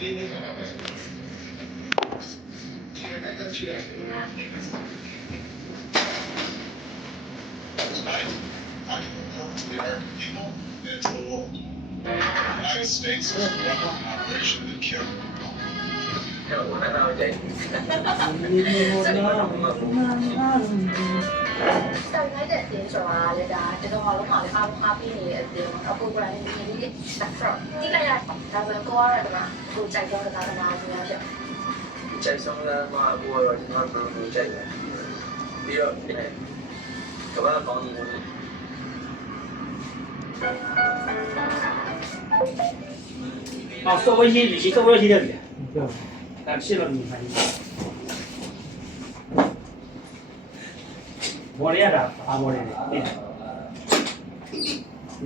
Tonight, I will the American people and the world. The United States is an operation that killed. တော့ဘာသာကြိုက်တိုင်လိုက်တဲ့အတင်းဆိုတာလည်းဒါတတော်လုံးမှာလည်းအားအားပေးနေတဲ့အတင်းအပူပရန်နေနေလေးတက်ဖရတိလိုက်ရဒါဆိုတော့ကိုကတော့ဒါကိုကြိုက်တော့တာကမှအများကြီးကြိုက်ဆုံးလားမအပေါ်တော့ကျွန်တော်တို့ကြိုက်တယ်ပြီးတော့ကဘာကောင်းနေတယ်အော်စောဝရေးကြီးစောဝရေးတယ်ဗျာ ဒါရှင်းလို့မြင်ပါလိမ့်ဘော်ရရတာအာဘော်ရတယ်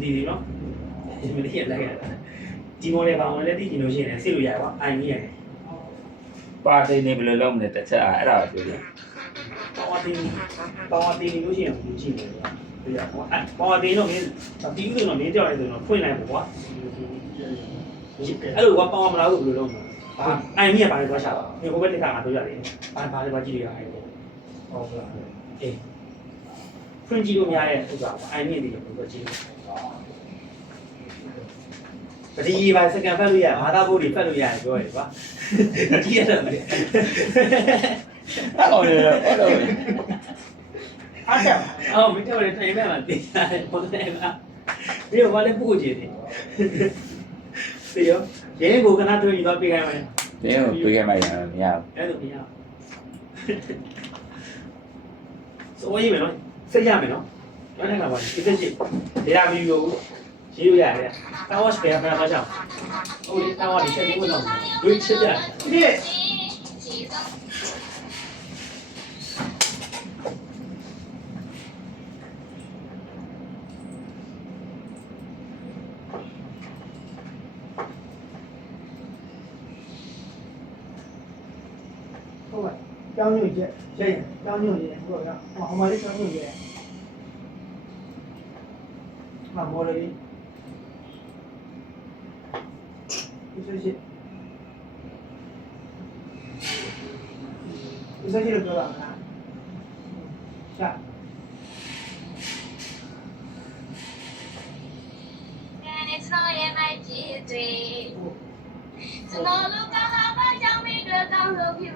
ဒီဒီနော်ဒီမလေးရလိုက်ရတာဒီဘော်ရပါအောင်လည်းသိကြည့်လို့ရှိရင်စိတ်လို့ရပါအိုင်ကြီးရတယ်ပါတိန်နေဘယ်လိုလုပ်မလဲတစ်ချက်အဲ့ဒါကိုပြောပြပေါဝတင်ပေါဝတင်လို့ရှိရင်ဘူးကြည့်နေတယ်ပြရပါအဲ့ပေါဝတင်တော့မင်းဒီဥစ္စာတော့မင်းကြောက်ရတယ်ဆိုတော့ဖွင့်လိုက်ပေါ့ကွာအဲ့လိုကပေါဝမလားလို့ဘယ်လိုလုပ်မလဲ ဘာအိုင်ကြီးကဘာလဲသွားချတာဒီဟိုဘက်တစ်ခါငါတို့ရတယ်ဘာဘာလဲသွားကြည့်ရအောင်ဟုတ်ကဲ့အေးဖွင့်ကြည့်လို့များတဲ့ဥစ္စာအိုင်ကြီးတွေဘယ်လိုကြည့်လဲပတိပါစကန်ဖတ်လို့ရဘာသာဖို့တွေဖတ်လို့ရတယ်ပြောရကွာကြည့်ရတယ်အဲ့လိုလေအဲ့လိုလေအားတက်အော်မင်းတို့လည်းထိုင်နေမှာတင်တယ်ဘုံတယ်ကပြီးတော့ဘာလဲပုတ်ကြည့်တယ်ပြီးရော ရင်းကိုကနာတွေ့ပြီးတော့ပြေးခိုင်းမယ်ဒီကိုပြေးခဲ့မှရမရဘူးအဲ့လိုမရစိုးရိမ်မယ်နော်စိတ်ရမယ်နော်ပြောနေတာပါဒီသက်ရှိဒေတာမီယူဘူးရေးလို့ရတယ်တာဝတ်ပဲဖာဖာချောင်းဟုတ်လေတာဝတ်ဒီချက်လေးဝင်တော့ဒွိချစ်တယ်ဒီ ကျောင်းညွှန်ချက်ရက်ရင်ကျောင်းညွှန်ရင်ဟုတ်ကဲ့ဟောအမလေးကျောင်းညွှန်ရက်မှာမော်လေးဒီဆိုရှိဒီဆိုရှိလို့ပြောတာမလားရှာ It's not in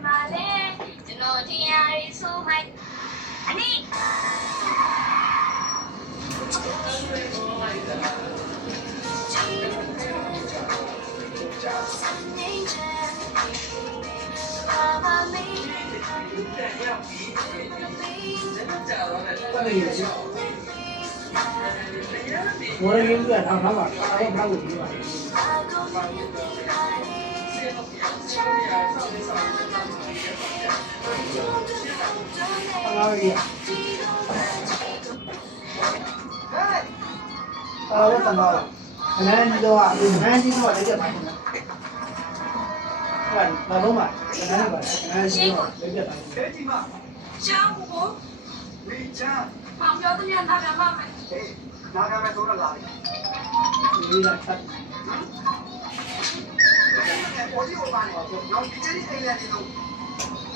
my day ကျွန်တော်လူကလာပါကြောင့်မိတို့ကောင်းလို့ဖြစ်ပါလေကျွန်တော် တရားရီဆိုမိုက်အနီးပတ်နေရရှိမော်လေးကထောင်ထားပါထောင်ထားလို့ဒီပါပါလာရီပါလာတန်တော့ခဏကြီးတော့အဒီခဏကြီးတော့လည်းကြပါခင်ဗျာဟုတ်ပါတော့မှာခဏပါခဏကြီးတော့လည်းကြပါခင်ဗျာ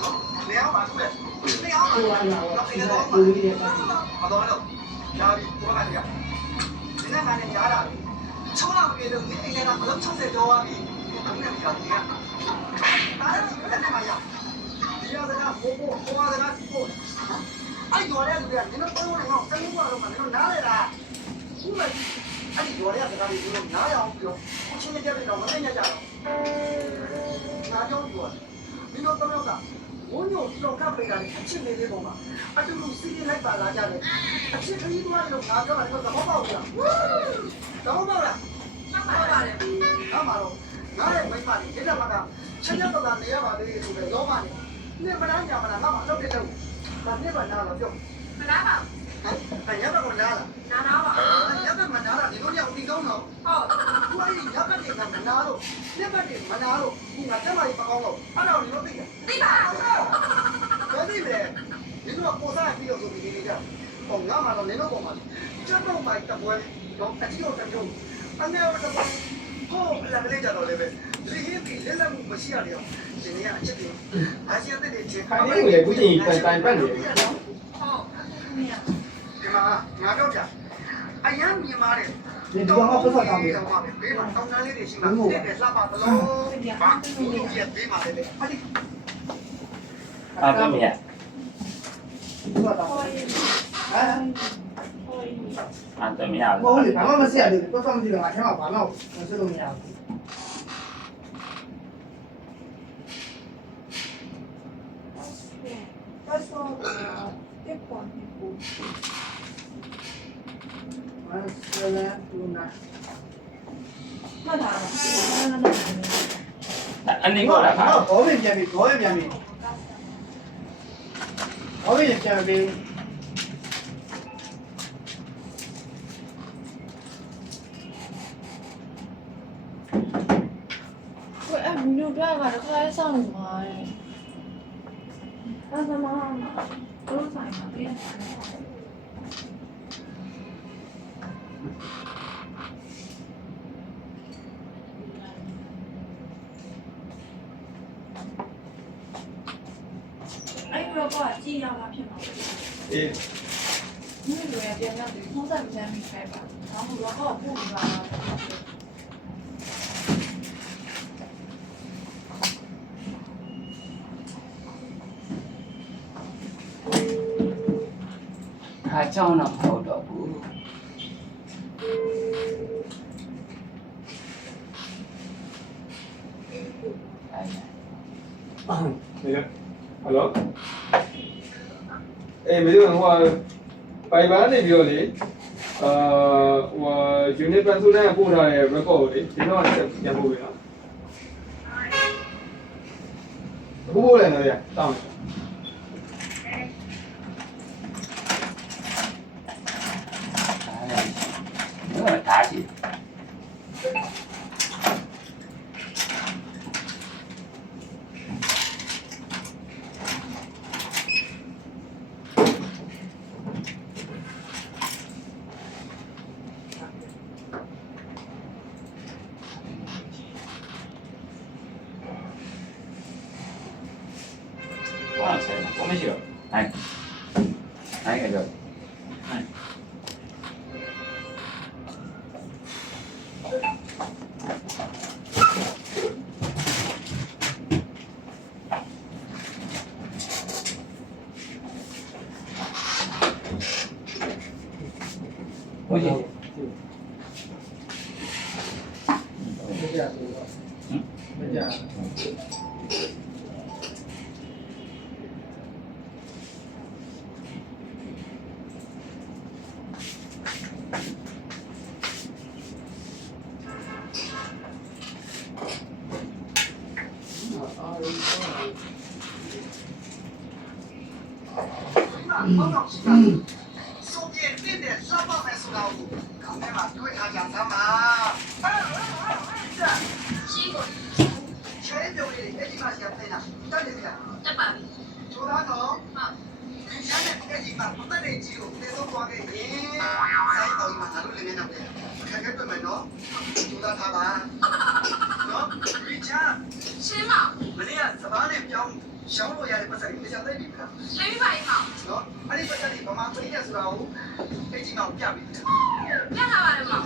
နားပြန်ပါမယ်ဟေးနားကမဲ့ဆိုတော့လာတယ်ဒီကဆက်ပေါ်ကြီးကိုပါနေတော့ဒီချင်းအိမ်လည်းဒီလိုနော်နေအောင်ပါသူလေနေအောင်ပါကိုတော့အားလာတော့တော့အိဒီမ်ကတော့ကိုလေးရဲ့ပတ်မတော်တော့ညာပြီးတော့ကတည်းကဒီနေ့မှလည်းကြားတာလေချုံးတော့ပြေလို့နေအိမ်လည်းမလုံး60ကျော်သွားပြီအခုလည်းပြောင်းနေရတာလည်းဒီနေ့မှရဒီရစကားပို့ပို့ဟိုစကားပို့အဲ့တော်တဲ့လူတွေကနင်တို့တော့တော့စမ်းလို့ကတော့မင်းတို့နားလေလားခုမှအဲ့ဒီတော်တဲ့စကားတွေပြောနားရအောင်ပြောကိုချင်းကြတဲ့တော့မသိညကြတော့နားကြောင်းပြောမင်းတို့တော့က ဝုန်းညိုလောက်ကပေးတာအချစ်နေလေးပုံမှာအတူတူစီးလိုက်ပါလာကြတယ်အချစ်ခရီးသွားလို့ငါပြောတာတော့သဘောပေါက်လားသဘောပေါက်လားမှတ်ပါပါတယ်။အမှတော့ငါရဲ့မိမလေးဒီကမှာကချက်ချက်တော့နေရပါသေးတယ်ဆိုတော့လောမနေ။နေမနာညာမနာငါမလုပ်တဲ့လို့။ဒါနဲ့ပါနာတော့ပြောမလားပါ။ဟမ်။အရက်ကတော့နားလားနားနာပါ။ရက်ကတော့မနားလားဒီလိုကြောင့်ဒီကောင်းတော့ဟုတ်။ကိုယ်အဲ့ရက်ကတော့မနာလို့ရက်ကတော့မနာလို့ဒီငါတက်မကြီးပကောင်းတော့အဲ့တော့ဒီလိုသိတယ်သိပါ။ဘယ်သိလဲ။ဒီတော့ကိုစားပြီးတော့ဆိုပြီးနေ ကြ။ဟောငါမှတော့နင်တို့ပေါ်မှာချက်တော့မိုက်တပွဲတော့အတိတော့တပြုံးအမေတော့ဟောလာကလေးကြတော့လေပဲဒီဟင်းပြီးလက်လက်မှုမရှိရလေအောင်ဒီနေ့ကအချက်တွေအာရှတဲ့တွေချင်းခိုင်လေးကိုလည်းခုချိန်တိုင်တိုင်ပတ်နေတယ်ဟုတ်ဒီမှာငါပြောပြအယံမြင်မာတယ်ဒီကောင်ကပတ်သက်တာမျိုးတော့ပါဘေးမှာတောင်းတန်းလေးတွေရှိမှတဲ့တဲ့လှပသလုံးဘာဘူးကြီးရဲ့ဘေးမှာလည်းဟာဒီအာမမြတ်ပတ်သက်တာ ဟမ်အာတမရမဟုတ်လေဘာမှမဆက်ရသေးဘူးပတ်သက်မကြည့်တော့ငါထဲမှာဘာမှမဆက်လို့မရဘူးမဆလန်တူနာအနေကောလားခါဘောပင်ပြန်ပြီဘောပင်ပြန်ပြီဘောပင်ပြန်ပြီ 不要把这个来上我哎那咱妈妈不用一个不哎不要挂机呀那平板儿你那个电量得从三十天开吧然后我好不明 ပြီးပါဟာကြောင်းတော့မဟုတ်တော့ဘူးအဲ့နေရဟယ်လိုအေးမင်းတို့ဟိုပိုင်ပန်းနေပြီးတော့လေအာဟို unit pencil နဲ့ပို့ထားတဲ့ record ကိုလေဒီတော့ပြန်ပို့ပြီနော်အခုပို့လိုက်တော့ရတောင်း ဘာလဲဘာမရှိတော့ဟိုင်းဟိုင်းကတော့ဟိုင်းဘယ်လိုမကြဘူးမကြ ဟုတ်တော့ရှိတာဆိုပြည့်တဲ့တဲ့လှပမယ်ဆိုတာကိုခေါင်းထဲမှာတွေးထားကြသမ်းပါကြာရှိကိုချဲပြုံးလေးအဲ့ဒီမှာဆရာပြင်တာတက်တယ်ဗျာတက်ပါပြီချိုးသားတော့ဟုတ်ကျန်တဲ့အဲ့ဒီမှာပတ်သက်တဲ့ကြီးကိုပြေဆုံးသွားခဲ့ရင်ဆိုင်တော်ကြီးမှာငါတို့လည်းနေတော့တယ်ခက်ခဲပြမယ်နော်ချိုးသားထားပါနော်ဒီချာရှင်းမမနေ့ကစပားနဲ့ပြောင်း ရှောင်းလို့ရတဲ့ပတ်စံကိုတရားသိပြီခါရှင်းပါပြီမောင်နော်အဲ့ဒီပတ်စံကိုဗမာပြည်နဲ့ဆိုတာကိုအဲ့ဒီမှာပြပြီပြထားပါတယ်မောင်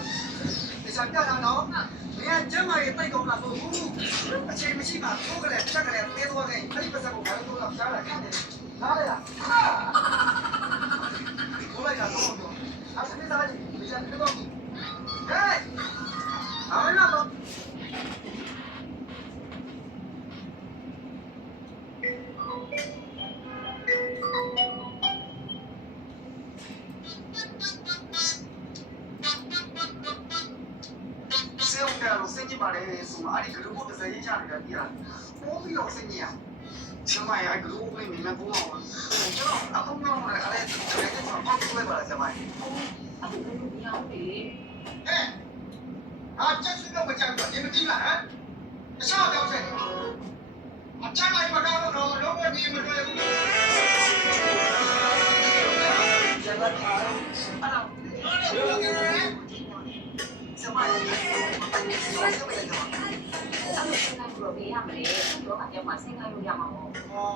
ဒီစားပြတာနော်မင်းကကျမရဲ့တိတ်ကောင်းတာမဟုတ်ဘူးအချိန်မရှိမှထိုးကြတယ်ဖြတ်ကြတယ်သေးသွားခဲ့အဲ့ဒီပတ်စံကိုဘာလို့တော့ရှားတာခက်တယ်နားလေလားဘိုးလိုက်တာတော့တော့အဲ့ဒီစားကြီး တယ်လို့စဉ်းကြည့်ပါလေဆိုမှအဲ့ဒီဂရုဘုတ်တစ်စက်ရေးချနေတာပြရပိုးပြီးတော့စဉ်းကြည့်ရချမရဂရုဘုတ်နဲ့မြန်ပိုးအောင်ကျွန်တော်အခုမှမလည်းအဲ့ဒါတကယ်တော့ပေါက်ကွဲပါလားချမရအဲ့ဒါလည်းမရောလေဟဲ့အာချက်စုတော့မကြောက်တော့ဒီမကြည့်လားဟမ်အဆောက်တော့ချက်အချမ်း လိုက်မတော့တော့လောကကြီးမတွေ့ဘူးကျမထားအဲ့တော့ကျမရဲ့လိုစဉ်းစားလို့ပေးရမလဲတော့အပြောင်းမှာစဉ်းစားလို့ရမှာပေါ့ဟော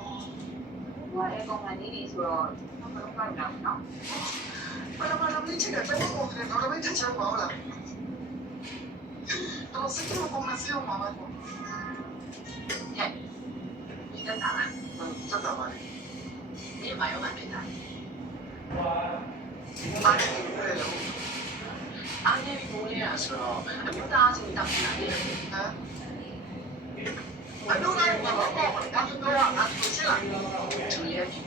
ဘာလဲကောင်မလေးတွေဆိုတော့ဘာလို့ကြိုက်တာနော်ဘယ်လိုမှမလုပ်ချင်တဲ့ဘယ်လိုကိုတော့လည်းတစ်ချက်ပါလားတော့စိတ်ကိုပုံနဲ့စီအောင်ပါပါဟဲ့ဒီကတာလားစက်တာပါလေဒီမယောကဖြစ်တာဘာလဲလဲလို့ အားနေပြီးမိုးလေးရဆိုတော့အမျိုးသားချင်းတောက်နေတာလေဟမ်အလို့လိုက်ပါတော့တော့ဒါဆိုတော့အတူစီလာသူရဲ့ဒီ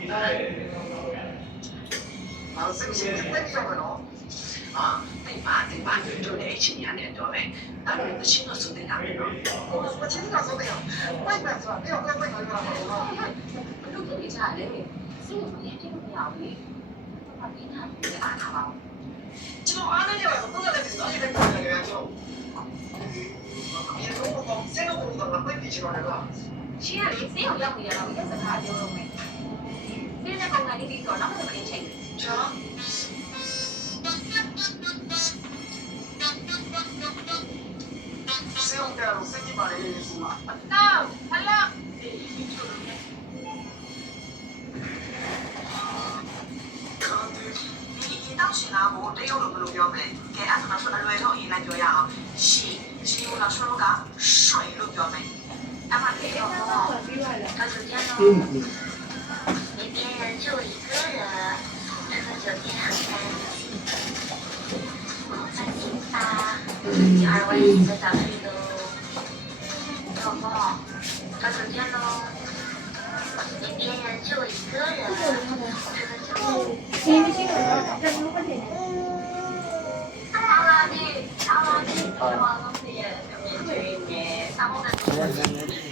ဘာစိတ်ရှင်တက်ကြပါတော့အာတိတ်ပါတိတ်ပါတို့လည်းအချင်းရနေတော့ပဲအဲ့ဒါတချင်းတော့စုနေတာပဲနော်ကိုယ်ကချင်းကဆိုတဲ့ဝိုက်ပါဆိုတော့တော့ဝိုက်ပါတော့တော့ဘလို့ကြည့်ကြလဲစိတ်မရတဲ့မရဘူးလေဘာဒီနာပြအားထားပါ ဒီလိုတော့စင်ကိုတော့မပိတ်ချင်တော့လားရှင်းရလေစိတ်အောင်ရောက်နေရတော့ဒီစကားပြောတော့မယ်စိတ်နဲ့ပုံစံလေးပြီးတော့နောက်မှမင်းချိန်ချာစေအောင်ကြတော့စင်ကြီးပါလေဆိုမှာတော့ဟလာဒီဒီတော့ရှင်လာကိုတရုတ်လိုဘယ်လိုပြောမလဲကဲအဲ့ဒါဆိုအလွယ်တော့အရင်လိုက်ပြောရအောင်ရှီရှီကဆိုတော့ကရွှေလို့ပြောမယ်အမလေးရောပြီးပါလား他首是因的那出入港水路较。酒店呢？嗯。嗯。那边就一个人，他的酒店很干净，很清吧。你二位现在咋睡的？老公，他酒店呢？那边就一个人，他的酒店。你你先走，再给我点。阿拉的，的，好了。的，也也对呢，三毛的。